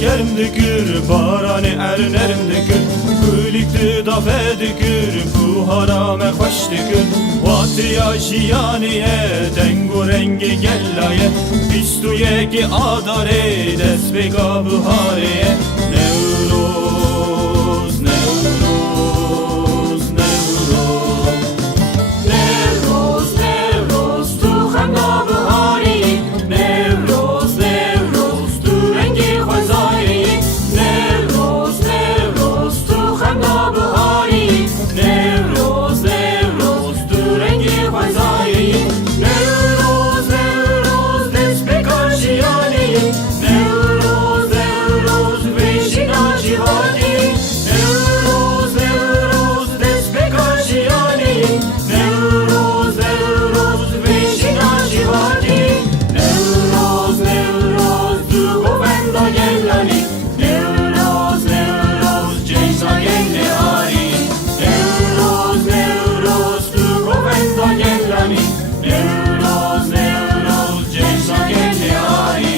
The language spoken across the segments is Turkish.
Gerim dükür, barani ernerim dükür, Gülüktü dafe dükür, bu harame hoş dükür. Vatriya şiyaniye, dengu rengi gellaye, Bistuye ki adare, desbeka buhariye. Nevruz, Nevruz, Nevruz, Nevruz, Nevruz, tu hamda buhari, Nevruz, Nevruz, tu rengi khazari, Nevruz, Nevruz, tu hamda buhari, Nevruz, Nevruz, tu rengi khazari, Nevruz, Nevruz, desbeka şiyani, Nevruz, Nevruz, veşina civadi, Nevruz, Nevruz, desbeka şiyani, Nevruz, Nevruz, veşina civadi, Nevruz, Nevruz, tu govenda gellani, Nevruz, Nevruz, ceysa gelle ari, Nevruz, Nevruz, tu govenda gellani, Nevruz, Nevruz, ceysa gelle ari.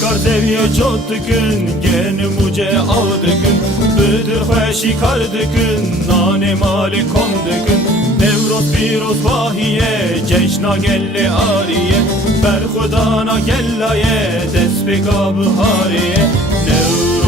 Kar seviye çok dükün, geni muce av dükün, Bıdır hoşi kar dükün, nane mali kon dükün. Nevroz biroz vahiye, ceşna gelle ariye, Berhudana gellaye, desbeka buhariye. Nevroz